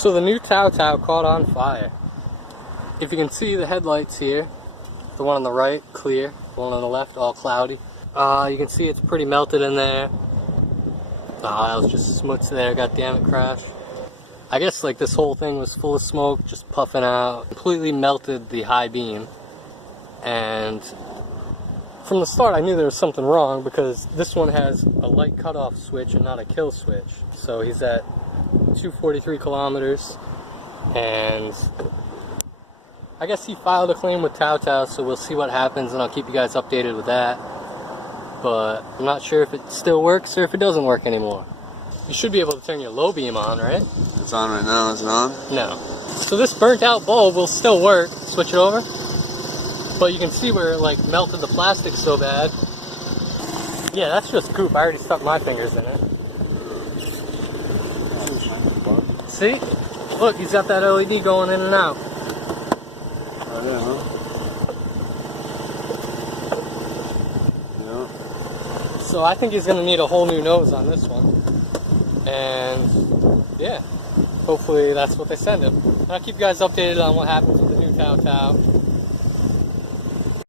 So the new Tao Tao caught on fire. If you can see the headlights here, the one on the right, clear, the one on the left, all cloudy. You can see it's pretty melted in there. That was just smuts there, god damn it, crash. I guess like this whole thing was full of smoke, just puffing out. Completely melted the high beam. And from the start I knew there was something wrong because this one has a light cutoff switch and not a kill switch. So he's at 243 kilometers, and I guess he filed a claim with Tao Tao, so we'll see what happens and I'll keep you guys updated with that. But I'm not sure if it still works or if it doesn't work anymore. You should be able to turn your low beam on, right? It's on right now, is it on? No. So this burnt out bulb will still work. Switch it over. But you can see where it like melted the plastic so bad. Yeah, that's just goop. I already stuck my fingers in it. See? Look, he's got that LED going in and out. Oh, yeah, huh? Yeah. So I think he's going to need a whole new nose on this one. And yeah, hopefully that's what they send him. And I'll keep you guys updated on what happens with the new Tao Tao.